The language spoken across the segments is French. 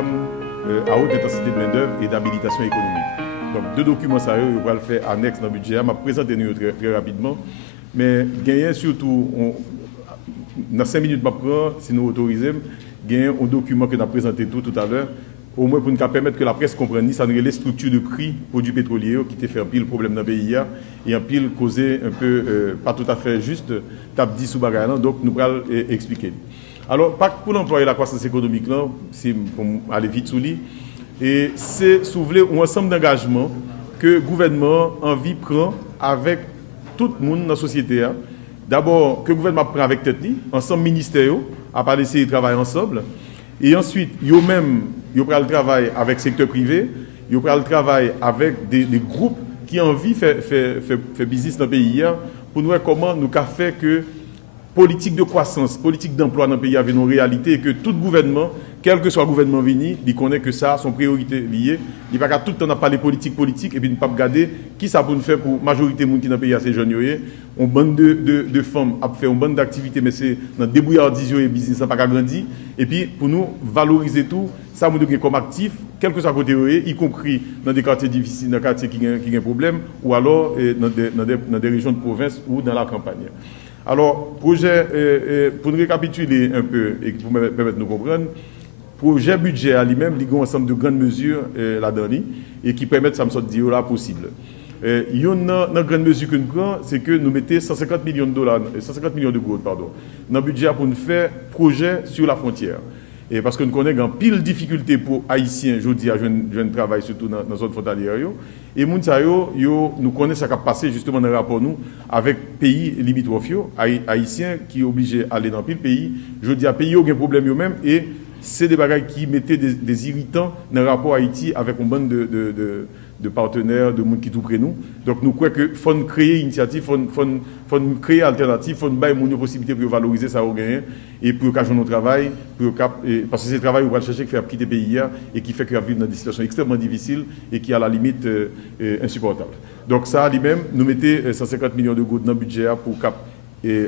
programme à haute intensité de main-d'œuvre et d'habilitation économique. Donc, deux documents sérieux, on va le faire annexe dans le budget. Je vais présenter nous très, très rapidement. Mais gagner surtout, dans 5 minutes, si nous autorisons, gagner un document que nous avons présenté tout à l'heure, au moins pour nous permettre que la presse comprenne ça les structures de prix produits pétroliers qui te fait un pile problème dans le pays et un pile causé un peu pas tout à fait juste tap 10 sous bagaille donc nous allons expliquer. Alors pas pour l'emploi et la croissance économique là, c'est pour aller vite sous lui et c'est soulever un ensemble d'engagements que le gouvernement envie prend avec tout le monde dans la société. D'abord que le gouvernement prend avec tête ensemble ministériels à pas laisser travailler ensemble. Et ensuite, ils même, ils prennent le travail avec le secteur privé, ils prennent le travail avec des groupes qui ont envie de faire business dans le pays pour nous voir comment nous avons fait que politique de croissance, politique d'emploi dans le pays avait une réalité et que tout gouvernement, quel que soit le gouvernement venu, il connaît que ça, son priorité liée. Il ne va pas tout le temps parler politique et puis ne pas regarder qui ça pour nous faire pour la majorité des gens qui dans le pays à ces jeunes. On bande de femmes à faire une bande d'activités, mais c'est dans le débrouillardise et le business n'a pas grandi. Et puis pour nous valoriser tout, ça nous donne comme actif, quel que soit le côté, y compris dans des quartiers difficiles, dans des quartiers qui ont un problème, ou alors dans des régions de province ou dans la campagne. Alors, projet, pour nous récapituler un peu et pour me permettre de nous comprendre, projet budget à lui-même, il y a un ensemble de grandes mesures là-dedans et qui permettent, ça me semble dire là, possible. Il y a une grande mesure que nous prenons, c'est que nous mettons 150 millions de dollars, 150 millions de gouttes, pardon, dans le budget pour nous faire projet sur la frontière. Et parce que nous connaissons une pile de difficultés pour Haïtiens, je dis, à jouer un travail surtout dans la zone frontalière. Et nous connaissons ce qui a passé justement dans le rapport nous avec pays limitrophes, Haïtiens qui sont obligés d'aller dans pile pays. Je dis à pays qui ont des problèmes eux-mêmes et c'est des bagages qui mettaient des irritants dans le rapport Haïti avec une bande de partenaires, de monde qui tout près nous. Donc nous croyons qu'il faut créer une initiative, il faut créer une alternative, il faut donner une possibilité pour valoriser ça au gain et pour qu'à nos travail, parce que c'est le travail où on va chercher qui fait quitter le pays et qui fait qu'il vivre dans des situations extrêmement difficiles et qui à la limite insupportable. Donc ça lui-même, nous mettons 150 millions de gouttes dans le budget pour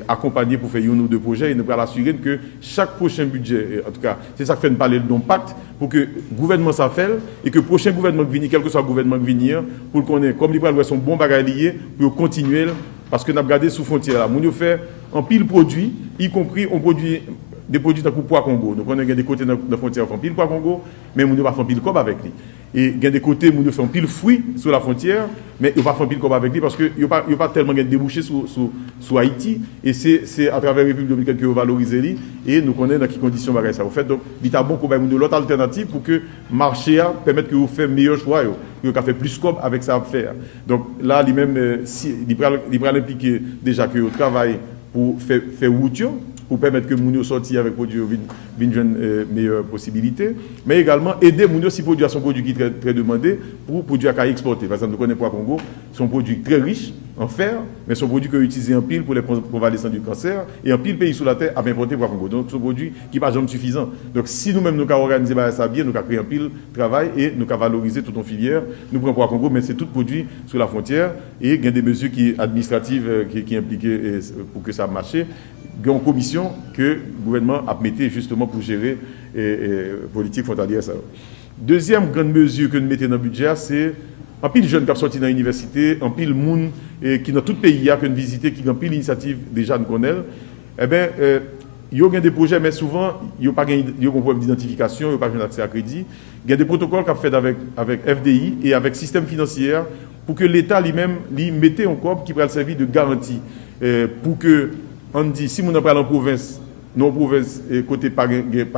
accompagner pour faire un ou deux projets et nous allons assurer que chaque prochain budget, en tout cas, c'est ça que fait nous parler d'un pacte pour que le gouvernement s'affelle et que le prochain gouvernement qui vient, quel que soit le gouvernement qui vient, pour qu'on ait, comme les prendre son bon bagage lié, pour continuer, parce que nous avons gardé sous frontière là. Nous fait en pile produit, y compris on produit des produits dans le poids Congo. Donc on a des côtés dans la frontière qui font pile poids Congo, mais nous ne pas faire pile cob avec lui. Et il y a des côtés où nous faisons pile fruits sur la frontière, mais il ne pas faire pile cob avec lui parce qu'il n'y a pas tellement de débouchés sur Haïti. Et c'est à travers la République dominicaine que vous valorisez lui. Et nous connaissons dans quelles conditions ça vous fait. Donc il est bon qu'on ait l'autre alternative pour que le marché permette que vous fassiez meilleur choix, que vous fassiez plus cob avec ça à faire. Donc là, lui-même, il va impliquer déjà que vous travaillez pour faire route, pour permettre que Mounio sorti avec produit une meilleure possibilité, mais également aider Mounio si produit à son produit qui est très, très demandé pour produit à exporter. Par exemple, nous connaissons pour Congo, son produit très riche en fer, mais son produit qu'on utilise en pile pour les convalescents du cancer et en pile pays sous la terre à importer pour Congo. Donc, ce produit qui n'est pas jamais suffisant. Donc, si nous-mêmes nous avons organisé ça bien, nous avons créé un pile travail et nous avons valorisé toute une filière, nous prenons pour Congo, mais c'est tout produit sur la frontière et il y a des mesures administratives qui impliquées pour que ça marche. Il y a une commission que le gouvernement a mis justement pour gérer la politique frontalière. Deuxième grande mesure que nous mettons dans le budget, c'est un pile de jeunes qui sont sortis dans l'université, un pile de monde qui dans tout le pays a une visité, qui ont pile d'initiatives déjà nous connaissent. Eh bien, il y a des projets, mais souvent, il n'y a pas de problème d'identification, il n'y a pas d'accès à crédit. Il y a des protocoles qu'on fait avec FDI et avec système financier pour que l'État lui-même mette un corps qui pourrait servir de garantie pour que on dit, si nous sommes en province, non province côté par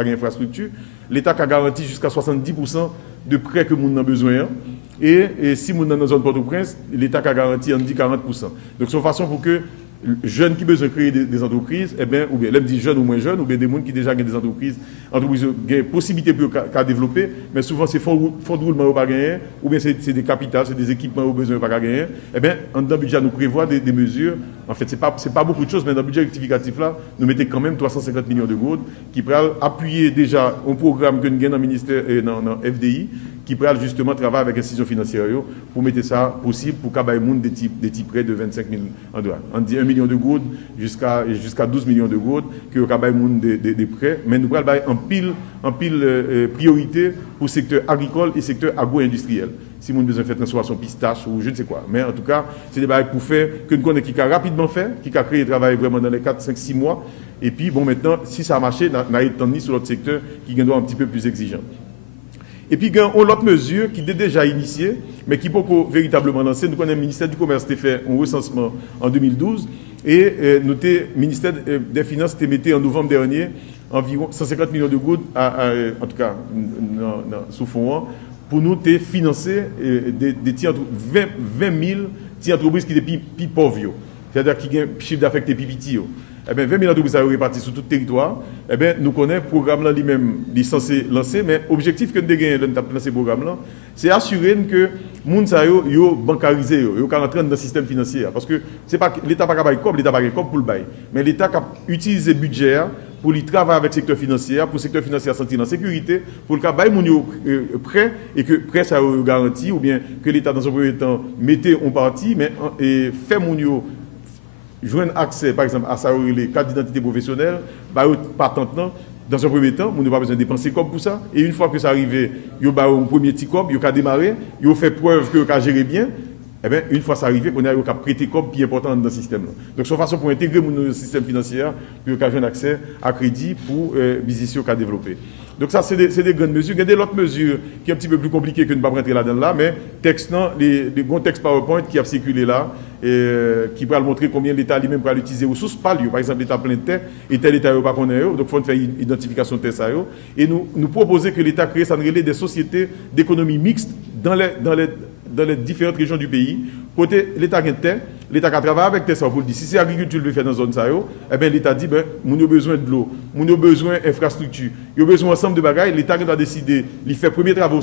infrastructure, l'État a garanti jusqu'à 70% de prêts que nous avons besoin. Et si nous sommes dans la zone Port-au-Prince, l'État a garanti, on dit 40%. Donc c'est une façon pour que jeunes qui besoin de créer des entreprises, eh bien, ou bien, les jeunes ou moins jeunes, ou bien des gens qui déjà ont des entreprises ont des possibilités pour développer, mais souvent c'est fonds de roulement pas gagner, ou bien c'est des capitales, c'est des équipements au besoin pas gagner. Eh bien, dans le budget, nous prévoit des mesures. En fait, c'est pas beaucoup de choses, mais dans le budget rectificatif là, nous mettons quand même 350 millions de gouttes qui pourraient appuyer déjà un programme que nous avons dans le ministère et dans FDI, qui pourraient justement travailler avec l'institution financière pour mettre ça possible pour qu'il y ait des petits prêts de 25 000 en dollars. On dit 1 millions de gouttes jusqu'à 12 millions de gouttes que nous avons des prêts. Mais nous avons en pile priorité pour le secteur agricole et le secteur agro-industriel. Si nous avons besoin de faire transformation pistache ou je ne sais quoi. Mais en tout cas, c'est des bails pour faire que nous connaissons qui a rapidement fait, qui a créé le travail vraiment dans les 4, 5, 6 mois. Et puis, bon, maintenant, si ça a marché, on a étendu sur l'autre secteur qui est un petit peu plus exigeant. Et puis, on a l'autre mesure qui est déjà initiée, mais qui peut véritablement lancer. Nous connaissons le ministère du Commerce qui a fait un recensement en 2012 et le ministère des Finances a mis en novembre dernier environ 150 millions de gouttes, en tout cas sous fonds, pour nous financer des 20 000 entreprises qui sont plus pauvres, c'est-à-dire qui ont un chiffre d'affaires plus petit. Eh bien, 20 000 entreprises sont réparties sur tout le territoire. Eh bien, nous connaissons le programme là lui-même, il est censé lancer, mais l'objectif que nous avons gagné dans ce programme là, c'est assurer que les gens soient bancarisés, ils soient rentrés dans le système financier. Parce que l'État n'a pas de l'État n'a pas de pour le bail. Mais l'État a utilisé le budget pour travailler avec le secteur financier, pour le secteur financier à sentir en sécurité, pour le cas bail prêt et que prêt ça garantit, ou bien que l'État dans un premier temps mettait en partie, mais fait joindre accès, par exemple, à sa carte d'identité professionnelle, patente, dans un premier temps, on n'a pas besoin de dépenser comme pour ça. Et une fois que ça arrive, il y a un premier petit cop, il y a démarrer, il y a fait preuve que vous géré bien. Eh bien, une fois ça arrive, on a prêté comme plus important dans le système. Donc, c'est une façon pour intégrer le système financier, pour avoir un accès à crédit pour les business qui a développé. Donc, ça, c'est des grandes mesures. Il y a des autres mesures qui sont un petit peu plus compliquées que ne pas rentrer là-dedans, mais les bons textes PowerPoint qui ont circulé là, qui pourraient montrer combien l'État lui-même pourra l'utiliser aux sources par lieu. Par exemple, l'État plein de terre, et tel État pas qu'on est, donc il faut faire une identification de terre. Et nous proposer que l'État crée des sociétés d'économie mixte dans les différentes régions du pays. Côté l'État qui terre, l'État qui travaille avec terre, pour dire si c'est l'agriculture qui le fait dans la zone, eh bien l'État dit nous avons besoin de l'eau, nous avons besoin d'infrastructures, nous avons besoin d'ensemble de bagages, l'État doit décider, il fait premier travaux,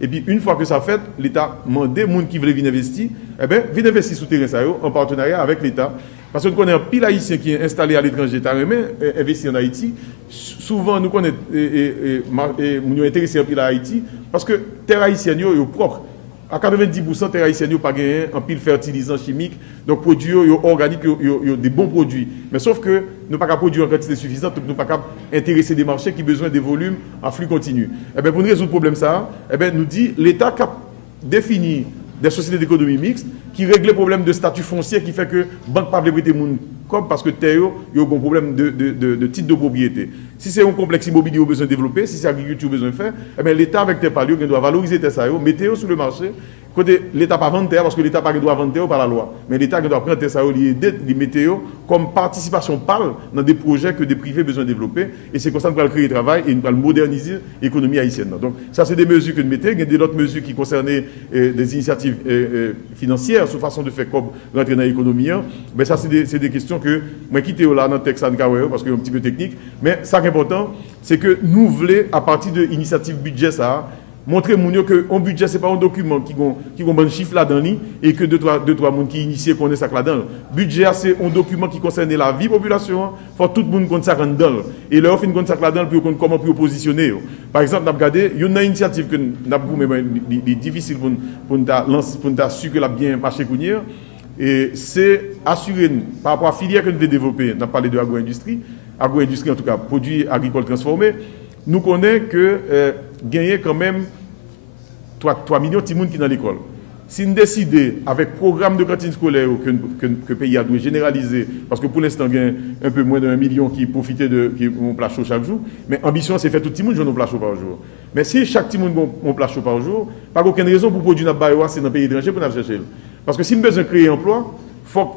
et puis une fois que ça fait, l'État demande aux gens qui veulent venir investir, eh bien venir investir sous terrain en partenariat avec l'État. Parce que nous connaissons un pile haïtien qui est installé à l'étranger, investi en Haïti. Souvent, nous connaissons nous intéressés en pile à Haïti, parce que terre haïtienne est propre. À 90%, terre haïtienne n'a pas gagné en pile fertilisant chimique, donc produits organiques, il y a des bons produits. Mais sauf que nous ne pouvons pas produire en quantité suffisante, nous ne pouvons pas intéresser des marchés qui ont besoin de volumes en flux continu. Et bien, pour nous résoudre le problème, nous dit l'État a défini des sociétés d'économie mixte qui règlent le problème de statut foncier qui fait que les banques ne peuvent pas prêter comme parce que terre, il y a un problème de titre de propriété. Si c'est un complexe immobilier qui a besoin de développer, si c'est l'agriculture qui a besoin de faire, eh bien, l'État avec terre palio doit valoriser terre, mettre sur le marché. Côté l'État pas vendre terre parce que l'État pas doit vendre terre par la loi, mais l'État doit prendre terre les météo comme participation parle dans des projets que des privés ont besoin de développer et c'est comme ça qu'on va créer du travail et nous allons moderniser l'économie haïtienne. Donc ça c'est des mesures que nous mettons, il y a d'autres mesures qui concernent des initiatives financières sous façon de faire comme rentrer dans l'économie. Mais ça c'est des questions que moi quitte là dans le texte parce que c'est un petit peu technique, mais ça qui est important, c'est que nous voulons à partir de l'initiative budget ça montrer que un budget c'est pas un document qui a un bon chiffre là-dedans et que deux trois monde qui initié connaissent ça là-dedans. Budget c'est un document qui concerne la vie population, faut tout le monde connaît ça là-dedans et leur fin connaît ça là-dedans pour comment pour positionner. Par exemple, n'a regarder, il y a une initiative que n'a mais difficile pour ta su que l'a bien marché counir et c'est assurer par rapport à la filière que nous devons développer, on a parlé de agro-industrie en tout cas, produits agricoles transformés, nous connaissons que gagner quand même 3 millions de petits qui sont dans l'école. Si nous décidons, avec le programme de cantine scolaire que le pays a dû généraliser, parce que pour l'instant, il y a un peu moins d'1 million qui profitent de mon plat chaud chaque jour, mais l'ambition, c'est faire tout le monde jouer un plat chaud par jour. Mais si chaque petit monde a un plat chaud par jour, pas aucune raison pour produire notre baïwa, c'est dans le pays étranger pour nous chercher. Parce que si nous besoin de créer un emploi, il faut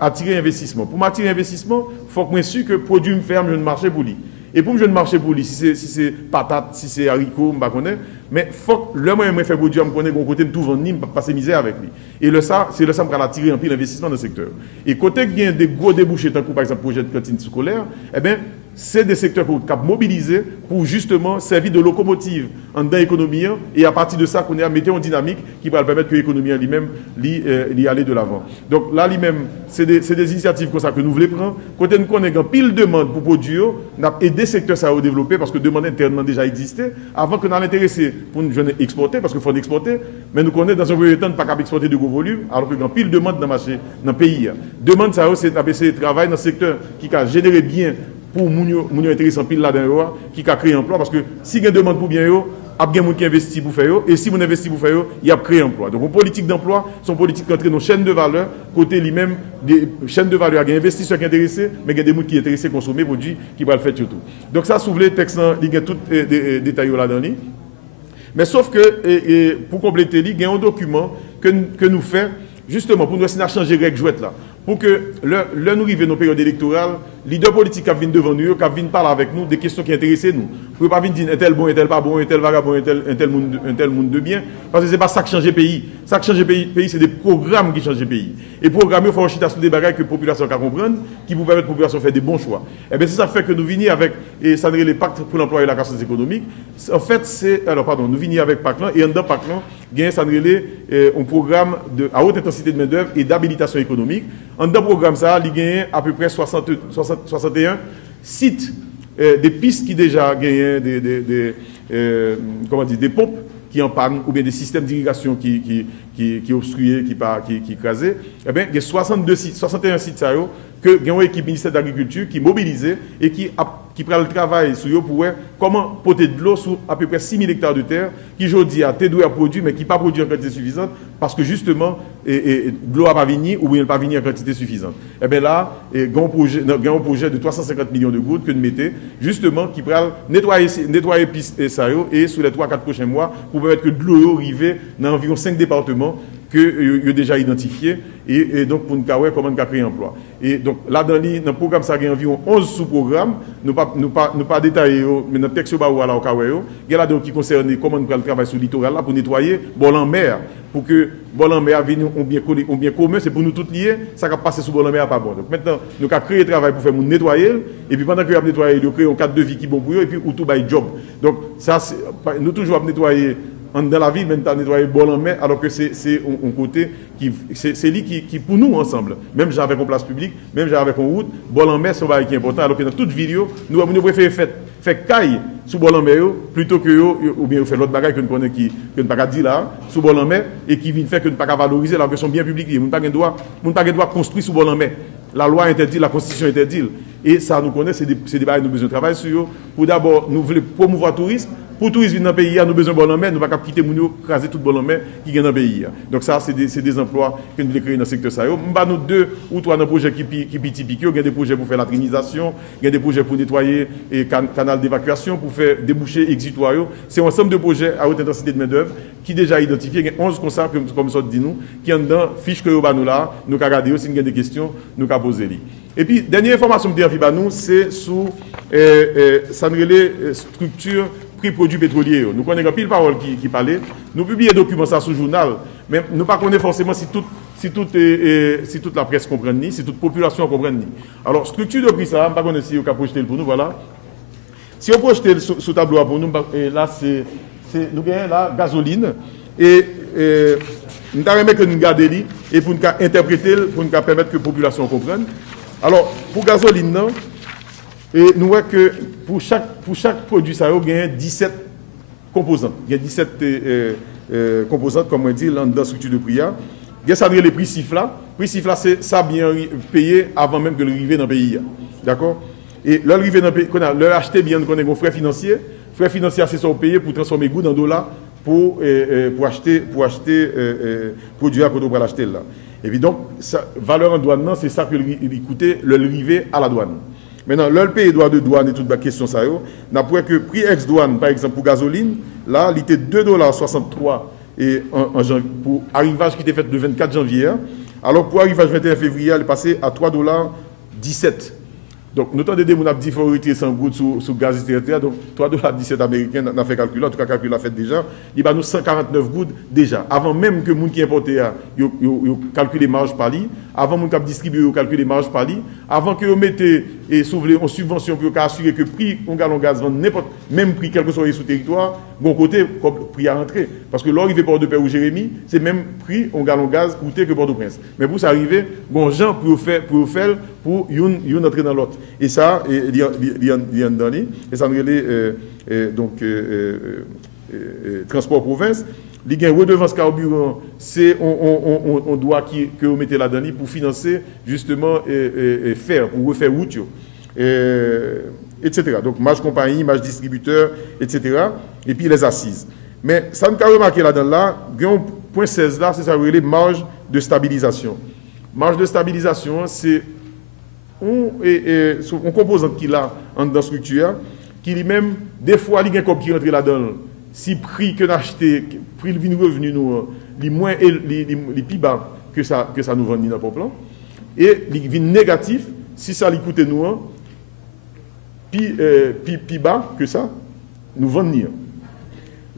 attirer investissement. Pour m'attirer investissement, il faut que je suis que le produit me ferme, je ne marche pour lui. Et pour que je ne marche pour lui, si c'est patate, si c'est haricot, je ne connais pas. Mais il faut que le moyen de faire produit, je connais mon côté de tout vendre, je ne peux pas passer misère avec lui. Et c'est le ça qui va attirer un peu l'investissement dans le secteur. Et côté qu'il y a des gros débouchés, par exemple, projet de cantine scolaire, eh bien, c'est des secteurs qu'on a mobilisés pour justement servir de locomotive en dans l'économie et à partir de ça qu'on est à mettre en dynamique qui va permettre que l'économie elle-même l'y aller de l'avant. Donc là lui-même c'est des initiatives comme ça que nous voulons prendre. Côté nous connaissons pile de demande pour produire, on a aidé secteur ça à développer parce que demande interne déjà existait avant qu'on a intéressé pour nous exporter parce qu'il faut exporter, mais nous connaissons dans un premier temps pas capable exporter de gros volumes alors que pile de demande dans le marché dans le pays. Demande ça c'est d'essayer de travailler dans le secteur qui a généré bien pour les intéressants pile là-dedans, qui a créé emploi, parce que si il y a une demande pour bien, il y a des gens qui investissent pour faire, et si vous investissez pour faire, il y a créé emploi. Donc, une politique d'emploi, son politique qui entre dans chaîne de valeur, côté lui-même, des chaînes de valeur, il y a des investisseurs qui sont intéressés, mais il y a des gens qui sont intéressés à consommer produits qui vont le faire surtout. Donc, ça, s'ouvre les textes, il y a tous les détails là-dedans. Mais sauf que, pour compléter, il y a un document que nous faisons, justement, pour nous changer les règles là. Pour que, là, nous arrivons dans nos périodes électorales, les leaders politiques qui viennent devant nous, qui viennent parler avec nous des questions qui intéressent nous. Pour ne pas venir dire un tel bon, un tel pas bon, un tel vagabond, un tel monde de bien. Parce que ce n'est pas ça qui change le pays. Ça qui change le pays, c'est des programmes qui changent le pays. Et programmes, il faut acheter sur des bagages que la population peut comprendre, qui vous permettent à la population de faire des bons choix. Et bien, c'est ça fait que nous venons avec, et ça le pacte pour l'emploi et la croissance économique. En fait, nous venons avec pacte là, et en dedans pacte là, il y a un programme à haute intensité de main-d'œuvre et d'habilitation économique. En dedans programme ça, il y a à peu près 61 sites, des pistes qui déjà gagnent des pompes qui en panne, ou bien des systèmes d'irrigation qui obstrués, qui écrasés. Eh bien, il y a 61 sites ça, que il y a une équipe ministère de l'Agriculture qui est mobilisée et qui prend le travail sur eux pour voir comment porter de l'eau sur à peu près 6 000 hectares de terre qui aujourd'hui a été doué à produire mais qui pas produit en quantité suffisante parce que justement l'eau n'a pas venu ou bien elle n'a pas venu en quantité suffisante. Et bien là, il y a un projet de 350 millions de gouttes que nous mettons justement qui prend nettoyer piste ça et sur les 3-4 prochains mois pour permettre que de l'eau arrive dans environ 5 départements que a déjà identifié et donc pour nous voir comment nous créer emploi. Et donc là dans le programme ça il y a environ 11 sous-programmes, nous pas détailler mais dans le texte ba ou là au kawayo, il y a là donc qui concerne comment nous travailler sur le littoral là pour nettoyer bol en mer pour que bol en mer vienne on bien commun, c'est pour nous tous liés, ça va passer sur bol en mer pas bon. Donc maintenant nous avons créé travail pour faire nous nettoyer et puis pendant que nous nettoyer, nous créer un cadre de vie qui bon pour eux et puis ou tout bail job. Donc ça nous toujours nettoyer dans la ville, même nettoyer le bol en mer, alors que c'est un côté c'est lui qui pour nous ensemble, même avec une place publique, même avec une route, bol en mer, c'est un qui est important, alors que dans toute ville, nous préférons faire caille sous bol en mer plutôt que ou bien faire l'autre bagage que nous connaissons qui ne pas dire là, sous bol en mer, et qui vient faire que nous ne pas valoriser la question bien publique. Nous n'avons pas droit construire sous bol en mer. La loi interdit, la constitution interdit. Et ça, nous connaissons, c'est des bagages nous besoin de travailler sur. Pour d'abord, nous voulons promouvoir le tourisme. Pour le tourisme dans le pays, nous avons besoin de bol en mer. Nous ne pouvons pas quitter nous craser tout le bol en mer qui est dans le pays. Donc ça, c'est des emplois que nous voulons créer dans le secteur. Nous avons 2 ou 3 projets qui sont typiques. Il y a des projets pour faire la trinisation, il y a des projets pour nettoyer les canaux d'évacuation, pour faire déboucher exutoires. C'est un ensemble de projets à haute intensité de main-d'œuvre qui sont déjà identifiés. Il y a 11 comme ça, comme ça dit nous, qui sont dans fiche que nous avons là. Nous avons regardé si nous avons des questions, nous avons posé. Et puis, dernière information que nous avons, c'est sur la structure prix produits pétroliers. Nous connaissons pile parole qui parlait. Nous publions des documents ça sur le journal, mais nous ne connaissons pas forcément si toute la presse comprend ni, si toute la population comprend ni. Alors, structure de prix ça, je ne sais pas si vous pouvez projeter pour nous, voilà. Si on projette sur tableau pour nous, là, nous avons la gasoline. Et nous avons que nous gardions et pour nous interpréter, pour nous permettre que la population comprenne. Alors, pour gasoline, non, et nous voyons que pour chaque produit, ça il y a 17 composants. Il y a 17 composantes, comme on dit, dans la structure de prix. Il y a ça, les prix siffla. Prix siffla, c'est ça bien payé avant même que l'arrivée dans le pays. D'accord? Et l'arrivée dans le pays, leur acheter bien, on a des frais financiers. Frais financiers, c'est ça payé pour transformer goût en dollars pour acheter produit à côté pour l'acheter là. Et puis donc, valeur en douane, c'est ça que il coûtait l'arrivée à la douane. Maintenant, le pays droit de douane et toute la question, ça y n'a pas que prix ex-douane, par exemple, pour gasoline, là, il était $2,63 et pour arrivage qui était fait le 24 janvier. Alors, pour arrivage 21 février, il est passé à $3,17. Donc, nous avons des gens qui faut retirer 100 gouttes sous gaz terrestre. Donc, $3,17 américains, on a fait calcul, en tout cas, calcul a fait déjà. Il va nous 149 gouttes déjà. Avant même que les gens qui importent, ils calculent les marges par lit. Avant que les gens qui distribuent, ils calculent les marges par lit. Avant que vous mettez en subvention pour assurer que le prix en gallon de gaz vend n'importe même prix, quel que soit sous territoire, bon côté, comme prix à rentrer. Parce que l'arrivée Port-de-Paix ou Jérémy, c'est même prix en gallon de gaz coûté que Port-au-Prince. Mais pour ça arriver, bon gens pour une entrer dans l'autre. Et ça, il y a un donné, et ça nous relève transport province. Il y a une redevance carburant, c'est on doit que vous mettez là-dedans pour financer justement pour refaire route, etc. Donc marge compagnie, marge distributeur, etc. Et puis les assises. Mais ça nous a remarqué là-dedans, il y a un point 16 là, c'est ça les marge de stabilisation. Marge de stabilisation, c'est un composant qui a dans la structure, qui lui-même, des fois, il y a un cop qui rentre là-dedans. Si le prix que nous achetons, prix de revenu, est moins les plus bas que ça nous vend dans le plan. Et il est négatif, si ça lui coûte nous, plus bas que ça, nous vendons.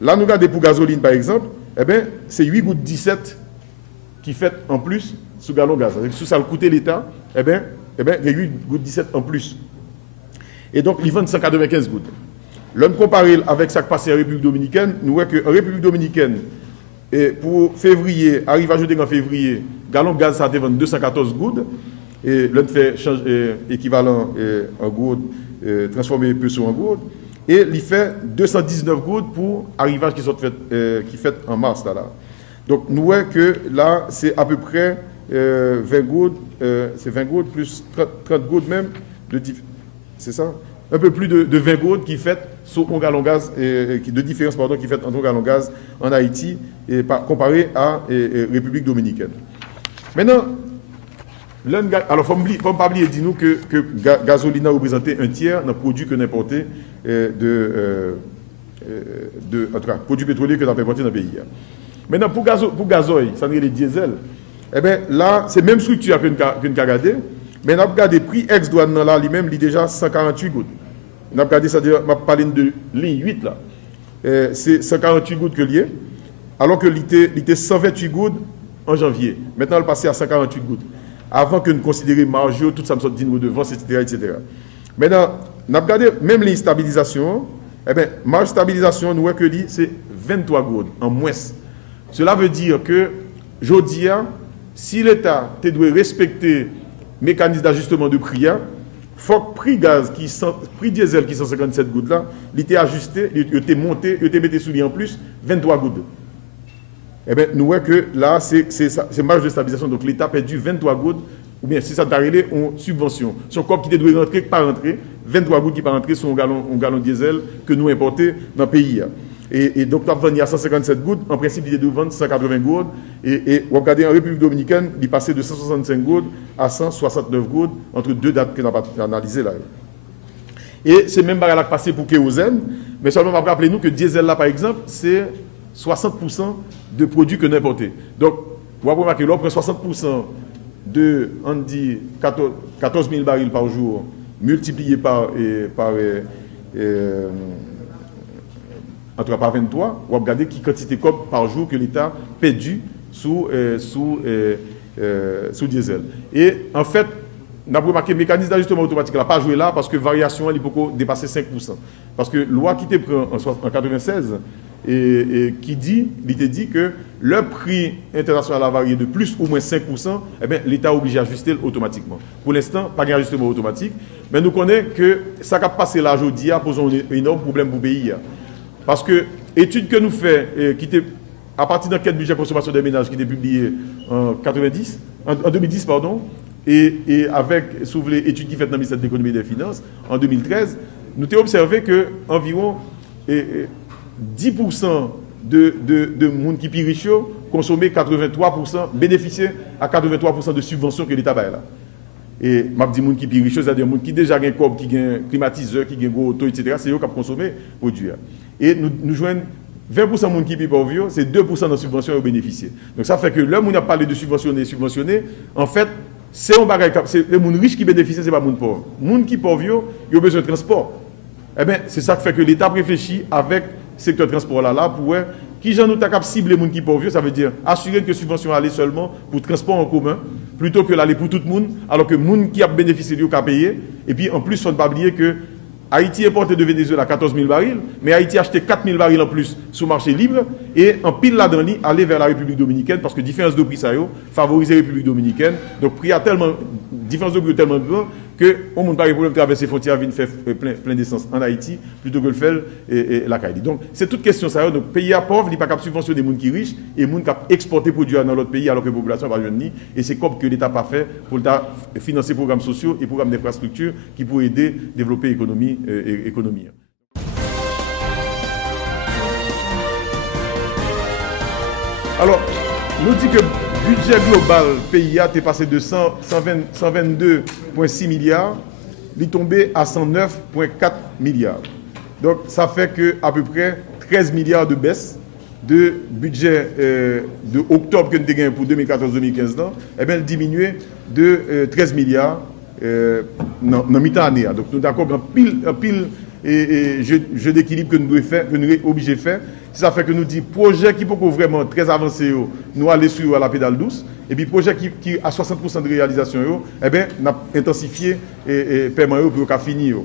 Là, nous regardons pour gasoline, par exemple, eh bien, c'est 8 gouttes 17 qui fait en plus sous gallon gaz. Si ça coûte l'État, eh bien, il y a 8 gouttes 17 en plus. Et donc, ils vendent 195 gouttes. L'on compare avec ce qui passe en République dominicaine, nous voyons qu'en République dominicaine, pour février, arrive à ajouter en février, gallon gaz, ça a été vendu 214 gouttes. Et l'on fait équivalent en gouttes, transformer peu sur en gouttes. Et il fait 219 gouttes pour arrivage qui fait en mars. Là. Donc, nous voyons que là, c'est à peu près 20 gouttes, c'est 20 gouttes plus 30 gouttes même, c'est ça? Un peu plus de 20 gouttes qui fait sur un gallon gaz, de différence pardon, qui fait entre un gallon gaz en Haïti comparé à République dominicaine. Maintenant, alors il ne faut pas oublier dire nous que gasoline a représenté un tiers d'un produit que nous importé en tout cas, produits pétroliers que nous avons importé dans le pays. Maintenant, pour gazoil, ça nous est les diesel. Eh bien, là, c'est la même structure que nous avons regardé, mais nous avons regardé le prix ex-douane là, lui-même, il est déjà 148 gouttes. Nous avons regardé, c'est-à-dire, je parle de ligne 8 là. C'est 148 gouttes que lié, alors que il était 128 gouttes en janvier. Maintenant, il est passé à 148 gouttes. Avant que nous considérions marge, tout ça me sorte d'une redevance, etc., etc. Maintenant, nous avons regardé même les stabilisations. Eh bien, marge stabilisation, nous voyons que c'est 23 gouttes en moins. Cela veut dire que, aujourd'hui, si l'État doit respecter le mécanisme d'ajustement de prix, il faut que le prix gaz, prix diesel qui est 157 gouttes là, il était ajusté, il était monté, il était mis sous lui en plus 23 gouttes. Eh bien, nous voyons que là, c'est marge de stabilisation. Donc, l'État a perdu 23 gouttes, ou bien si ça t'a réglé en subvention. Son corps qui doit rentrer, pas rentrer, 23 gouttes qui pas rentrer sur un gallon diesel que nous importons dans le pays. Et donc, nous avons vendu à 157 gouttes. En principe, il est de vendre 180 gouttes. Et vous regardez en République dominicaine, il est passé de 165 gouttes à 169 gouttes entre deux dates que nous avons analysées là. Et c'est même barrière qui passé pour kérosène. Mais seulement, rappelez-nous que diesel là, par exemple, c'est 60% de produits que nous importons. Donc, vous avez remarqué, là, on prend 60% de, on dit, 14 000 barils par jour, multiplié par en tout cas par 23, vous regardez qui quantité COP par jour que l'État perdu sous diesel. Et en fait, on a remarqué que le mécanisme d'ajustement automatique n'a pas joué là parce que variation elle peut dépasser 5%. Parce que la loi qui était prise en 1996 et qui dit que le prix international a varié de plus ou moins 5%, eh bien, l'État est obligé d'ajouster automatiquement. Pour l'instant, pas d'ajustement automatique, mais nous connaissons que ça qui a passé là aujourd'hui a posé un énorme problème pour le pays. Parce que l'étude que nous faisons, à partir d'un cadre budget consommation des ménages qui était publié en 2010, pardon, et avec, si vous voulez, étude qui fait dans le ministère de l'économie et des finances, en 2013, nous avons observé qu'environ 10% de monde qui est riche consommer 83%, bénéficier à 83% de subventions que l'État a là. Et je dis monde qui est riche, c'est-à-dire monde qui déjà a un corps, qui a un climatiseur, qui a un gros auto, etc. C'est eux qui ont consommé produit. Et nous joignons 20% de monde qui est pauvre, c'est 2% de subventions à bénéficier. Donc ça fait que là où on a parlé de subventionner, en fait, c'est un bagage, c'est les gens riches qui bénéficient, ce n'est pas les gens pauvres. Les gens qui sont pauvres, ils ont besoin de transport. Eh bien, c'est ça qui fait que l'État réfléchit avec le secteur transport là pour qui j'en nous capable cibler les gens qui sont pauvres, ça veut dire assurer que la subvention allait seulement pour le transport en commun, plutôt que l'aller pour tout le monde, alors que les gens qui ont bénéficié de payer. Et puis en plus, il ne faut pas oublier que Haïti importe de Venezuela 14 000 barils, mais Haïti a acheté 4 000 barils en plus sur le marché libre et en pile là-dedans, aller vers la République dominicaine parce que la différence de prix ça favorise la République dominicaine. Donc, prix a tellement, différence de prix tellement grande que on n'a pas de problème de traverser les frontières venir faire plein d'essence en Haïti plutôt que le faire la Caïdi. Donc, c'est toute question ça. Donc, pays à pauvre, il n'est pas capable de subventionner des gens qui sont riches et des gens qui ont exporté des produits dans l'autre pays alors que la population va venir. Et c'est comme que l'État n'a pas fait pour financer des programmes sociaux et programmes d'infrastructure qui pourraient aider à développer l'économie. Alors, nous dit que le budget global PIA est passé de 122,6 milliards, il est tombé à 109,4 milliards. Donc, ça fait que à peu près 13 milliards de baisse de budget de octobre que nous avons gagné pour 2014-2015, eh bien, diminué de 13 milliards dans mi-temps année. Donc, nous sommes d'accord qu'un pile jeu d'équilibre que nous devons faire, que nous sommes obligés de faire. Ça fait que nous disons projet qui peut vraiment très avancé, nous allons sur la pédale douce. Et puis projet qui a 60% de réalisation, eh bien, nous avons intensifié le paiement pour qu'il finisse.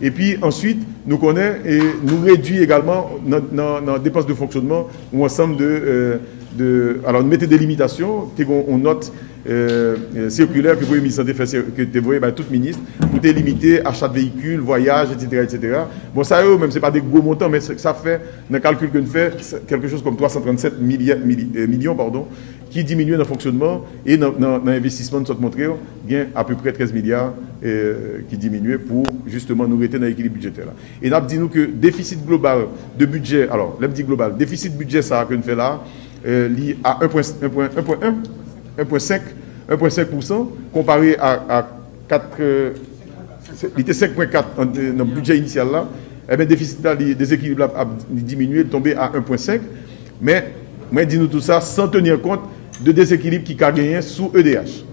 Et puis ensuite, nous connaissons et nous réduisons également nos dépenses de fonctionnement ou ensemble alors nous mettons des limitations, on note circulaire que le Premier ministre a fait, que tu voyez tout ministre, pour limiter achat de véhicules, voyages, etc., etc. Bon, ça, même ce n'est pas des gros montants, mais ça fait, dans le calcul que nous faisons, quelque chose comme 337 millions, qui diminue dans le fonctionnement et dans l'investissement de cette montrée, il y a à peu près 13 milliards qui diminuent pour justement nous rester dans l'équilibre budgétaire. Et nous avons dit que déficit global de budget, alors, l'on dit global, déficit budget, ça que nous faisons là, lié à 1,5% comparé à 4, il était 5,4 dans le budget initial là, et bien le déficit déséquilibre a diminué, tombé à 1,5, mais moi je dis nous tout ça sans tenir compte de déséquilibre qui a gagné sous EDH.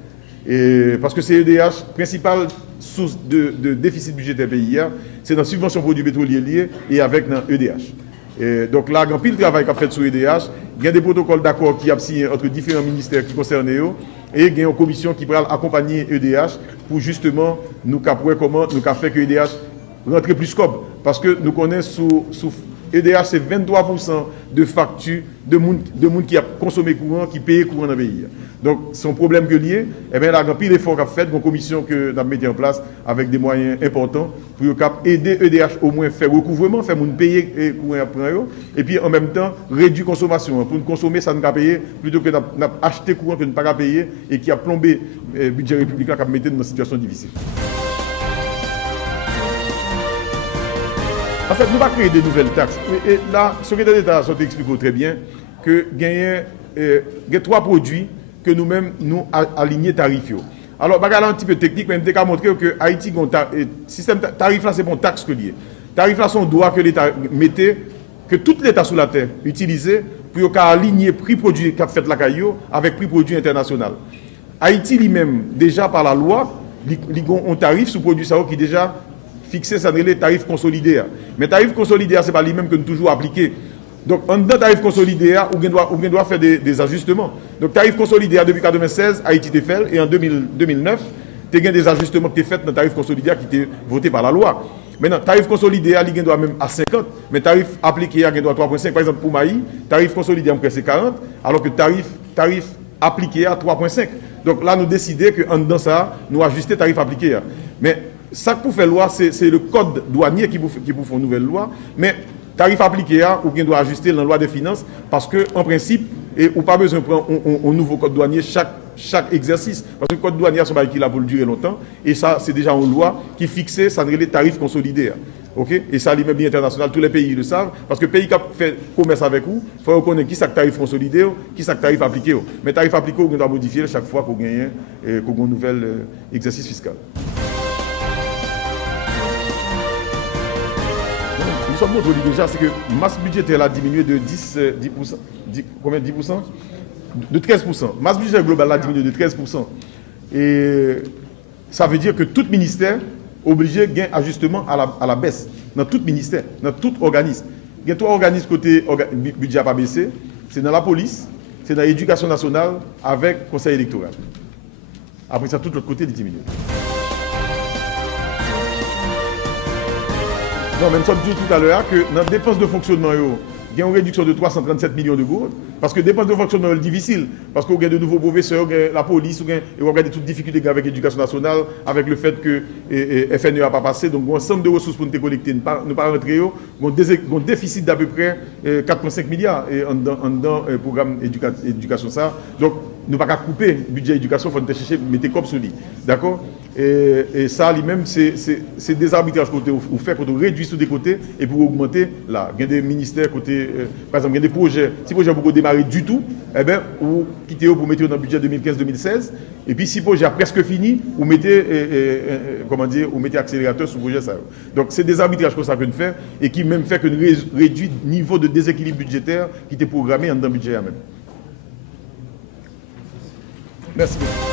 Et parce que c'est EDH, principale source de déficit budgétaire pays, c'est dans la subvention produits pétroliers liés et avec dans EDH. Et donc là, il y a pile de travail qui a fait sur EDH. Il y a des protocoles d'accord qui ont signé entre différents ministères qui concernent eux. Et il y a une commission qui va accompagner EDH pour justement nous capter comment nous faire que EDH rentre plus scope. Parce que nous connaissons sous EDH, c'est 23% de factures de monde qui a consommé courant, qui paye courant dans le pays. Donc, c'est un problème que lié. Eh bien, là, il y a pile d'efforts qu'a fait, une commission que nous avons mis en place avec des moyens importants pour aider EDH au moins faire recouvrement, faire payer courant après eux, et puis en même temps, réduire la consommation. Pour nous consommer, ça nous a payé plutôt que d'acheter courant que nous pas payer et qui a plombé le budget républicain qui a mis dans une situation difficile. En fait, nous allons créer de nouvelles taxes. Et là, le secrétaire d'État a expliqué très bien que il y a 3 produits que nous-mêmes nous alignés tarifs. Alors, je vais un petit peu technique, mais je vais montrer que Haïti, le système tarif là, c'est bon taxe que lié. Tarif là, son droit que l'État mettait, que tout l'État sur la terre utilisait pour aligner prix produit qu'a fait la caillou avec prix produit international. Haïti lui-même, déjà par la loi, il a un tarif sur produit ça qui est déjà fixé, ça les tarifs consolidés. Mais tarif consolidé, ce n'est pas lui-même que nous toujours appliqué. Donc, en dedans tarif consolidé, on doit faire des ajustements. Donc, tarif consolidé depuis 1996, Haïti était fait, et en 2009, il y a des ajustements qui étaient faits dans le tarif consolidé qui étaient votés par la loi. Maintenant, tarif consolidé, il doit même à 50, mais tarif appliqué, il doit à 3,5. Par exemple, pour Maï, tarif consolidé, c'est 40, alors que tarif appliqué à 3,5. Donc là, nous décidons qu'en dedans ça, nous ajustons tarif appliqué. Mais ça pour faire loi, c'est le code douanier qui vous fait une nouvelle loi. Mais tarif appliqué, ou bien doit ajuster dans la loi des finances, parce qu'en principe, ou pas besoin de prendre un nouveau code douanier chaque exercice. Parce que le code douanier, c'est qui là pour durer longtemps. Et ça, c'est déjà une loi qui fixe ça les tarifs consolidés. Okay? Et ça, lui-même, international, tous les pays le savent. Parce que le pays qui fait commerce avec vous, il faut reconnaître qui est le tarif consolidé, qui est le tarif appliqué. Mais tarif appliqué, on doit modifier chaque fois qu'on gagne un nouvel exercice fiscal. Nous sommes montrés déjà, c'est que la masse budgétaire a diminué de 10%, combien 10% de 13%. Masse budgétaire globale a diminué de 13%. Et ça veut dire que tout ministère obligé gain ajustement à la baisse. Dans tout ministère, dans tout organisme. Il y a 3 organismes côté budget à pas baissé. C'est dans la police, c'est dans l'éducation nationale avec le conseil électoral. Après ça, tout l'autre côté, il diminue. Non, même ça, je dis tout à l'heure que dans les dépenses de fonctionnement, il y a une réduction de 337 millions de gourdes. Parce que les dépenses de fonctionnement sont difficiles. Parce qu'on a de nouveaux professeurs, la police, on regarde toutes les difficultés avec l'éducation nationale, avec le fait que FNE n'a pas passé. Donc, un ensemble de ressources pour nous collecter, ne pas rentrer. On a un déficit d'à peu près 4,5 milliards dans le programme éducation. Donc, nous ne pouvons pas couper le budget éducation, il faut chercher, mettre comme sur lui. D'accord? Et ça, lui-même, c'est des arbitrages qu'on fait, qu'on réduit sur des côtés et pour augmenter là. Il y a des ministères côté, par exemple, il y a des projets. Si le projet pour démarrer du tout, eh bien, vous quittez pour mettre dans le budget 2015-2016. Et puis, si le projet a presque fini, vous mettez, vous mettez accélérateur sur le projet. Ça. Donc, c'est des arbitrages qu'on peut faire et qui même fait que nous réduit le niveau de déséquilibre budgétaire qui était programmé dans le budget même. Merci beaucoup.